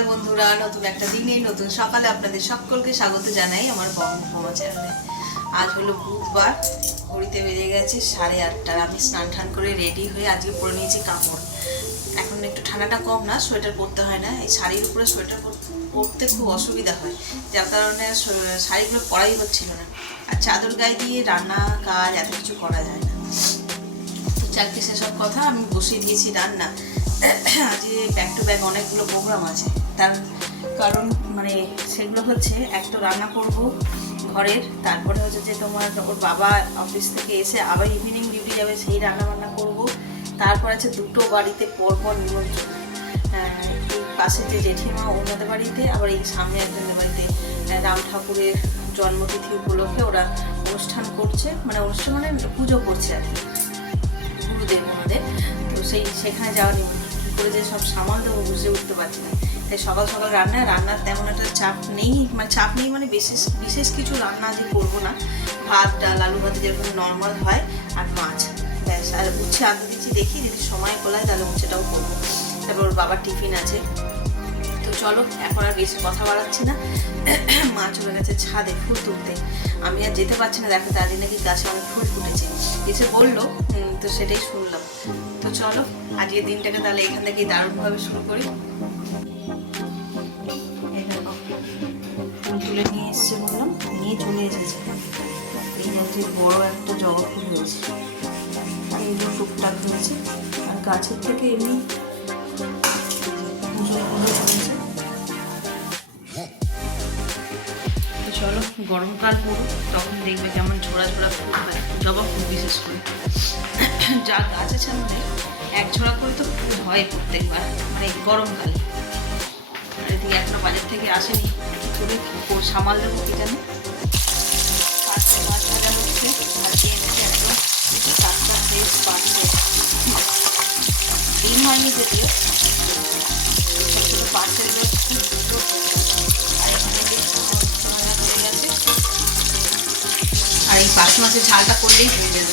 সকাল বন্ধুরা, নতুন একটা দিনে নতুন সকালে আপনাদের সকলকে স্বাগত জানাই আমার বঙ্গভূমা চ্যানেলে। আজ হলো বুধবার, ঘড়িতে বেজে গেছে 8:30। আমি স্নান টান করে রেডি হয়ে আজকে পরে নিয়েছি কাপড়। এখন একটু ঠান্ডাটা কম না, সোয়েটার পরতে হয় না। এই শাড়ির উপরে সোয়েটার পরতে খুব অসুবিধা হয়, যার কারণে শাড়িগুলো পরাই হচ্ছিল না। আর চাদর গায়ে দিয়ে রান্না কাজ এত কিছু করা যায় না। চাকরি সেসব কথা, আমি বসিয়ে দিয়েছি রান্না। আজকে ব্যাক টু ব্যাক অনেকগুলো প্রোগ্রাম আছে, তার কারণ মানে সেগুলো হচ্ছে একটা রান্না করব ঘরের, তারপরে হচ্ছে যে তোমার ওর বাবা অফিস থেকে এসে আবার ইভিনিং ডিউটি যাবে, সেই রান্না বান্না করবো। তারপর আছে দুটো বাড়িতে পরপর নিমন্ত্রণ। এই পাশে যে জেঠিমা ওনাদের বাড়িতে, আবার এই সামনে একজনের বাড়িতে রাম ঠাকুরের জন্মতিথি উপলক্ষে ওরা অনুষ্ঠান করছে, মানে অনুষ্ঠান মানে পুজো করছে আর কি, গুরুদেব ওনাদের। তো সেখানে যাওয়া নিমন্ত্রণ, কী করে যে সব সামাল দেবো বুঝে উঠতে পারছি না। তাই সকাল সকাল রান্নার তেমন একটা চাপ নেই, মানে বিশেষ কিছু রান্না আজকে করবো না। ভাত, ডাল, আলু ভাতে যেরকম নর্মাল হয়, আর মাছ ব্যাস। আর উচ্ছে আনতে দিচ্ছি, দেখি যদি সময় কোলায় তাহলে উচ্ছেটাও করবো। তারপর ওর বাবার টিফিন আছে। তো চলো, এখন আর বেশি কথা বাড়াচ্ছি না। মা চলে গেছে ছাদে ফুল তুলতে, আমি আর যেতে পারছি না। দেখো তার নাকি গাছে অনেক ফুল ফুটেছে, এসে বললো, তো সেটাই শুনলাম। তো চলো, আজকের দিনটাকে তাহলে এখান থেকেই দারুণভাবে শুরু করি। এই দেখো ফুল তুলে নিয়ে এসছে, বললাম নিয়ে চলে এসেছে। এই যে বড় একটা জবা ফুল হয়েছে, এইগুলো টুকটাক হয়েছে। আর গাছের থেকে এমনি হয়েছে। তো চলো, গরমকাল পড়ুক, তখন দেখবে কেমন ঝোড়া ঝোড়া ফুল হয়, জবা ফুল বিশেষ করে। যা গাছ আছে আমাদের, এক ঝোড়া করে তো ফুল হয় প্রত্যেকবার, মানে গরমকালে। আর এদিকে এখনো বাজার থেকে আসেনি, কী করে সামাল দেবো কি জানি। পাঁচটা মাছ ভাজা হচ্ছে, ভাজিয়ে এনেছে একদম টাটকা ফ্রেশ পাচ্ছে। ডিম হয়নি যদিও, ছোটো ছোটো পার্সেলগুলো খুব সুন্দর। আর এখানে হয়ে গেছে, আর এই পাঁচ মাছের ঝালটা করলেই হয়ে যাবে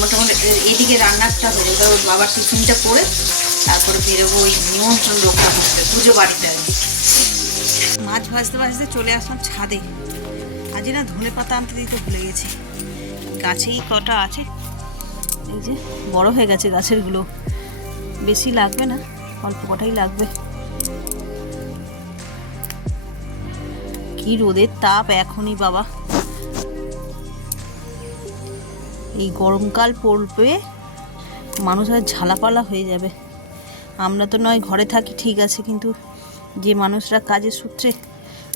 মোটামুটি। এদিকে রান্নাটা হয়ে যাবে, ওর বাবার টিফিনটা করে তারপরে বেরোবো ওই নিমন্ত্রণ রক্ষা করতে, পুজো বাড়িতে আর কি। মাছ ভাজতে ভাজতে চলে আসলাম ছাদে। আজ না ধনে পাতা আনতে দিতে ভুলে গেছি, গাছেই কটা আছে। এই যে বড় হয়ে গেছে গাছেরগুলো, বেশি লাগবে না, অল্প কটাই লাগবে। কি রোদের তাপ এখনই বাবা! এই গরমকাল পড়বে, মানুষ আর ঝালাপালা হয়ে যাবে। আমরা তো নয় ঘরে থাকি ঠিক আছে, কিন্তু যে মানুষরা কাজের সূত্রে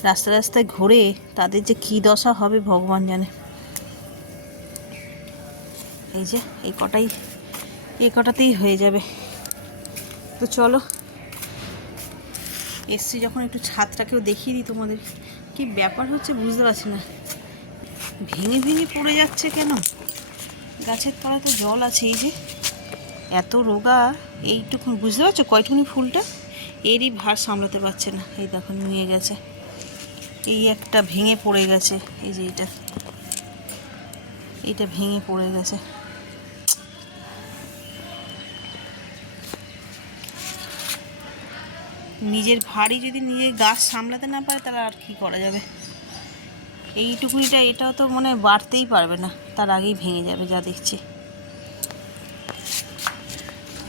রাস্তায় রাস্তায় ঘোরে, তাদের যে কী দশা হবে ভগবান জানে। এই যে এই কটাতেই হয়ে যাবে। তো চলো, এসছি যখন একটু ছাদটাকেও দেখিয়ে দিই তোমাদের। কি ব্যাপার হচ্ছে বুঝতে পারছি না, ভেঙে ভেঙে পড়ে যাচ্ছে কেন? গাছের তলায় তো জল আছে, এই যে এত রোগা। এইটুকু বুঝতে পারছো কয়টুকুনি ফুলটা, এরই ভার সামলাতে পারছে না। এই দেখো নুয়ে গেছে, এই একটা ভেঙে পড়ে গেছে। এই যে এইটা ভেঙে পড়ে গেছে। নিজের ভারী যদি নিজের গাছ সামলাতে না পারে, তাহলে আর কি করা যাবে। এইটুকুনিটা এটাও তো মনে হয় বাড়তেই পারবে না, তার আগেই ভেঙে যাবে যা দেখছি।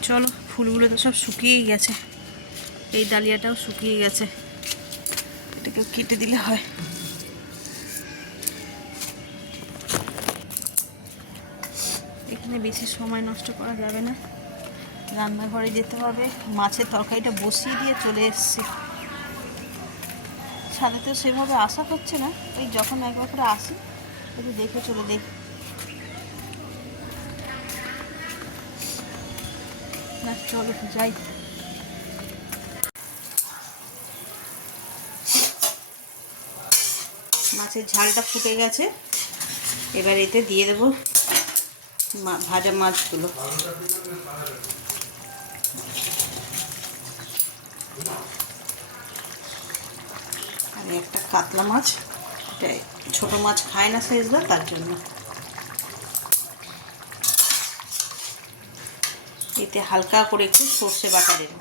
চলো, ফুলগুলো তো সব শুকিয়েই গেছে, এই ডালিয়াটাও শুকিয়ে গেছে, এটাকেও কেটে দিলে হয়। এখানে বেশি সময় নষ্ট করা যাবে না, রান্নাঘরে যেতে হবে। মাছের তরকারিটা বসিয়ে দিয়ে চলে এসেছি। ছাদে তো সেভাবে আসা হচ্ছে না, ওই যখন একবার করে আসি একটু দেখে চলে দেখি না। চলো যাই। মাছের ঝালটা ফুটে গেছে, এবার এতে দিয়ে দেবো ভাজা মাছগুলো। আমি একটা কাতলা মাছ, এটা ছোটো মাছ খায় না সাইজটা, তার জন্য। এতে হালকা করে একটু সর্ষে বাটা দেব।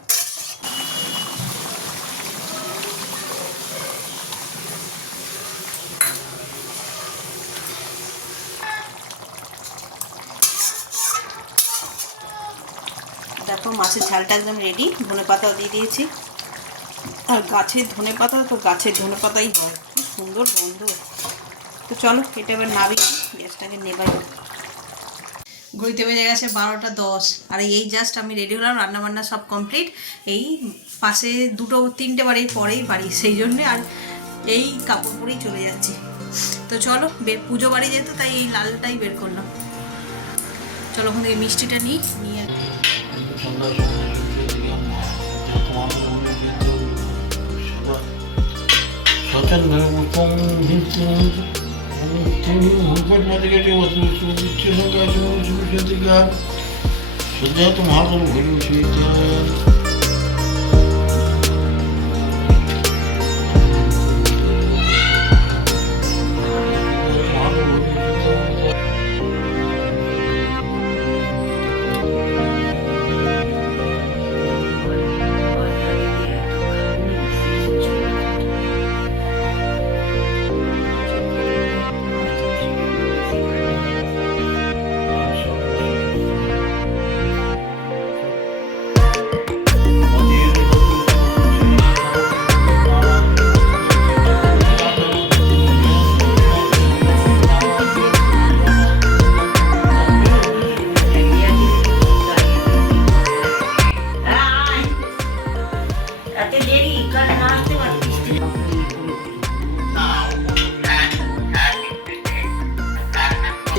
দেখো মাছের ঝালটা একদম রেডি, ধনেপাতাও দিয়ে দিয়েছি। আর গাছের ধনেপাতা তো গাছের ধনেপাতাই হয়, খুব সুন্দর গন্ধ। তো চলো এটা এবার নাবিয়ে গ্যাসটাকে নেবাই। ঘড়িতে বেজে গেছে 12টা 10, আর এই জাস্ট আমি রেডি হলাম, রান্নাবান্না সব কমপ্লিট। এই পাশে 2-3টে বাড়ির পরেই বাড়ি, সেই জন্যে আর এই কাপড় পরেই চলে যাচ্ছি। তো চলো পুজো বাড়ি যেত, তাই এই লালটাই বের করলাম। চলো ওখান থেকে মিষ্টিটা নিয়ে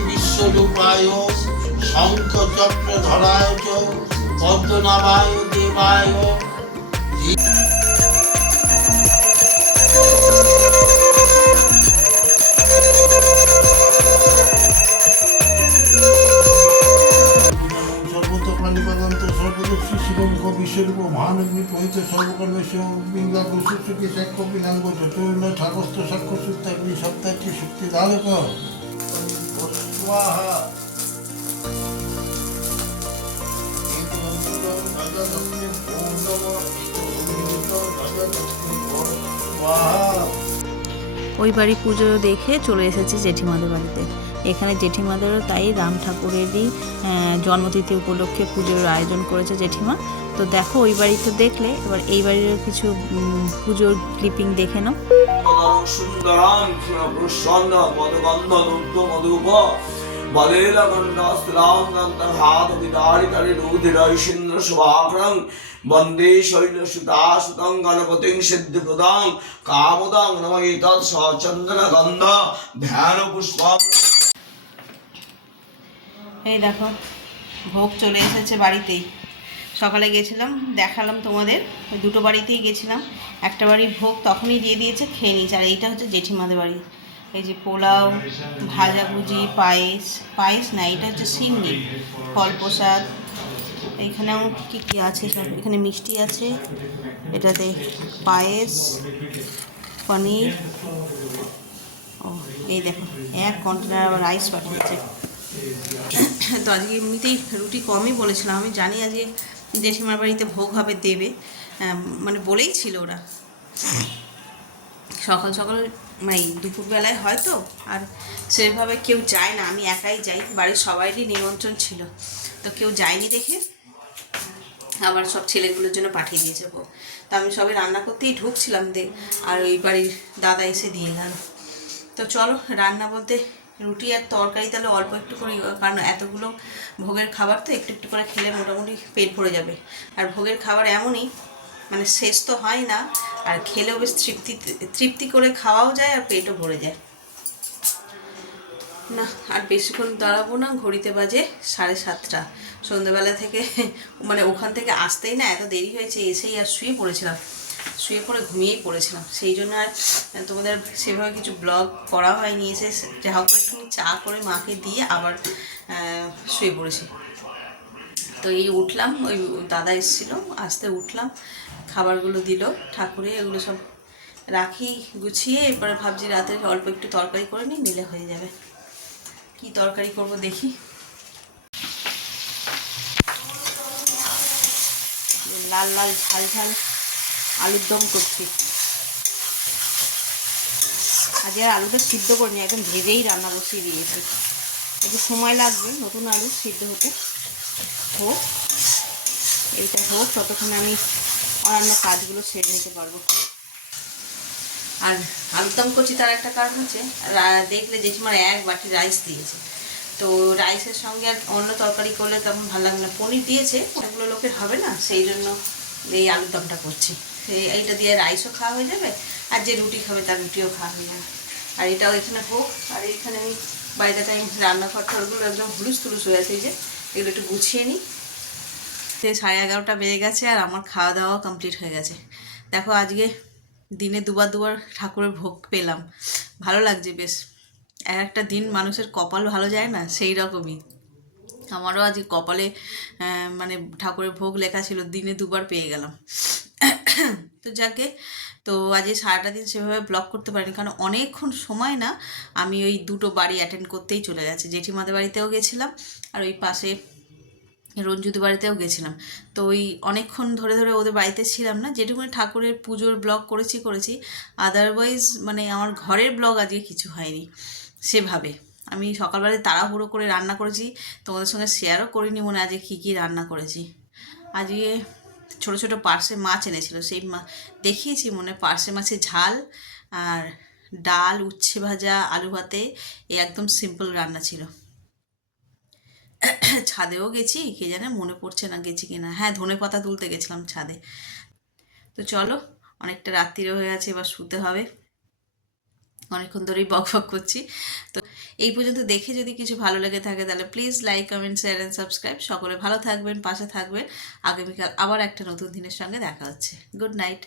বিশ্বরূপায় শঙ্খচক্রধরায় চ পদ্মনাভায় দেবায়। সর্বতপ্রাণিপাদান্ত সর্বদর্শী শিবম বিশ্বরূপ মহানগ্নি পহিত সর্বকর্মেশ বিঙ্গা বৈশুকে সাক্ষ্য পিনাঙ্গ চতুর্ণ ঠাকস্থ সাক্ষ্য সূত্রাগ্নি সপ্তাহটি শক্তিদায়ক স্বাহা। ওই বাড়ি পুজো দেখে চলে এসেছি জেঠিমাদের বাড়িতে। এখানে জেঠিমাদেরও তাই রাম ঠাকুরেরই জন্মতিথি উপলক্ষে পুজোর আয়োজন করেছে জেঠিমা। তো দেখো ওই বাড়িতে দেখলে, এবার এই বাড়ির কিছু পুজোর ক্লিপিং দেখে নাও। বন্দে শৈলসুতাসুতং গণপতিং সিদ্ধিপ্রদাং কামদাং নমঃ তৎ সচন্দন গন্ধ ধ্যান পুষ্পম। এই দেখো ভোগ চলে এসেছে বাড়িতেই। সকালে গেছিলাম, দেখালাম তোমাদের, ওই দুটো বাড়িতেই গেছিলাম। একটা বাড়ির ভোগ তখনই দিয়ে দিয়েছে, খেয়ে নিয়েছে। আর এইটা হচ্ছে জেঠিমাদের বাড়ি। এই যে পোলাও, ভাজাভুজি, পায়েস না, এটা হচ্ছে সিন্নি, ফল প্রসাদ। এইখানেও কী কী আছে সব, এখানে মিষ্টি আছে, এটাতে পায়েস, পনির। ও এই দেখো এক কন্টেনার আবার রাইস পাঠিয়েছে। তো আজকে এমনিতেই রুটি কমই বলেছিলাম, আমি জানি আজকে জেঠিমার বাড়িতে ভোগ হবে, দেবে, মানে বলেই ছিল ওরা। সকাল সকাল মানে দুপুরবেলায় হয়তো, আর সেভাবে কেউ যায় না, আমি একাই যাই। বাড়ির সবাইরই নিমন্ত্রণ ছিল, তো কেউ যায়নি দেখে আবার সব ছেলেগুলোর জন্য পাঠিয়ে দিয়েছে ভোগ। তো আমি সবে রান্না করতেই ঢুকছিলাম, আর ওই বাড়ির দাদা এসে দিয়ে গেল। তো চলো রান্না বলতে রুটি আর তরকারি তাহলে অল্প একটু করে, কারণ এতগুলো ভোগের খাবার তো একটু একটু করে খেলে মোটামুটি পেট ভরে যাবে। আর ভোগের খাবার এমনই, মানে শেষ তো হয় না, আর খেলেও বেশ তৃপ্তি করে খাওয়াও যায়, আর পেটও ভরে যায় না। আর বেশিক্ষণ দাঁড়াবো না, ঘড়িতে বাজে 7:30। সন্ধ্যাবেলা থেকে মানে ওখান থেকে আসতেই না এত দেরি হয়েছে, এসেই আর শুয়ে পড়ে ঘুমিয়েই পড়েছিলাম। সেই জন্য আর তোমাদের সেভাবে কিছু ব্লগ করা হয়নি। এসে যা হোক একটু চা করে মাকে দিয়ে আবার শুয়ে পড়েছি। তো এই উঠলাম, ওই দাদা এসেছিলো, আসতে উঠলাম, খাবারগুলো দিল ঠাকুরে, এগুলো সব রাখি গুছিয়ে। এরপরে ভাবছি রাতে অল্প একটু তরকারি করে নিলে হয়ে যাবে। কি তরকারি করব দেখি। লাল লাল ঝাল ঝাল আলুর দম করছি। আজকে আর আলুটা সিদ্ধ করিনি, একদম ভেজেই রান্না বসিয়ে দিয়েছি। একটু সময় লাগবে নতুন আলু সিদ্ধ হতে। হোক, এইটা হোক, ততক্ষণ আমি অন্যান্য কাজগুলো সেরে নিতে পারবো। আর আলুরদম করছি তার একটা কারণ হচ্ছে, দেখলে জেঠিমার 1 বাটি রাইস দিয়েছে, তো রাইসের সঙ্গে আর অন্য তরকারি করলে তেমন ভালো লাগে না। পনির দিয়েছে, অনেকগুলো লোকের হবে না, সেই জন্য এই আলুরদমটা করছি। এইটা দিয়ে রাইসও খাওয়া হয়ে যাবে, আর যে রুটি খাবে তার রুটিও খাওয়া হয়ে যাবে। আর এটাও এখানে হোক। আর এখানে আমি বাইরে টাইম রান্নাঘর ঠারগুলো একদম হুলুস তুলুস হয়ে আছে, এই যে এগুলো একটু গুছিয়ে নিই। 11:30 বেজে গেছে আর আমার খাওয়া দাওয়া কমপ্লিট হয়ে গেছে। দেখো আজকে দিনে দুবার ঠাকুরের ভোগ পেলাম, ভালো লাগছে বেশ। একটা দিন মানুষের কপাল ভালো যায় না, সেই রকমই আমারও আজকে কপালে মানে ঠাকুরের ভোগ লেখা ছিল, দিনে 2বার পেয়ে গেলাম। তো যাকে, তো আজকে সারাটা দিন সেভাবে ব্লগ করতে পারিনি, কারণ অনেকক্ষণ সময় না আমি ওই 2টো বাড়ি অ্যাটেন্ড করতেই চলে গেছে। জেঠিমাদের বাড়িতেও গেছিলাম, আর ওই পাশে রঞ্জুদের বাড়িতেও গেছিলাম। তো ওই অনেকক্ষণ ধরে ওদের বাড়িতে ছিলাম না। যেটুকুনি ঠাকুরের পুজোর ব্লগ করেছি, আদারওয়াইজ মানে আমার ঘরের ব্লগ আজকে কিছু হয়নি সেভাবে। আমি সকালবেলায় তাড়াহুড়ো করে রান্না করেছি, তোমাদের সঙ্গে শেয়ারও করিনি মনে আজকে কী রান্না করেছি। আজকে ছোটো ছোটো পার্শে মাছ এনেছিল, সেই দেখিয়েছি মনে, পার্শে মাছের ঝাল আর ডাল, উচ্ছে ভাজা, আলু ভাতে, এই একদম সিম্পল রান্না ছিল। ছাদেও গেছি, কে জানে মনে পড়ছে না গেছি কিনা। হ্যাঁ, ধনেপাতা তুলতে গেছিলাম ছাদে। তো চলো, অনেকটা রাত্রিও হয়ে আছে, এবার শুতে হবে। অনেকক্ষণ ধরেই বক করছি। তো এই পর্যন্ত দেখে যদি কিছু ভালো লেগে থাকে তাহলে please like, comment, share and subscribe. সকলে ভালো থাকবেন, পাশে থাকবেন। আগামীকাল আবার একটা নতুন দিনের সঙ্গে দেখা হচ্ছে। Good night.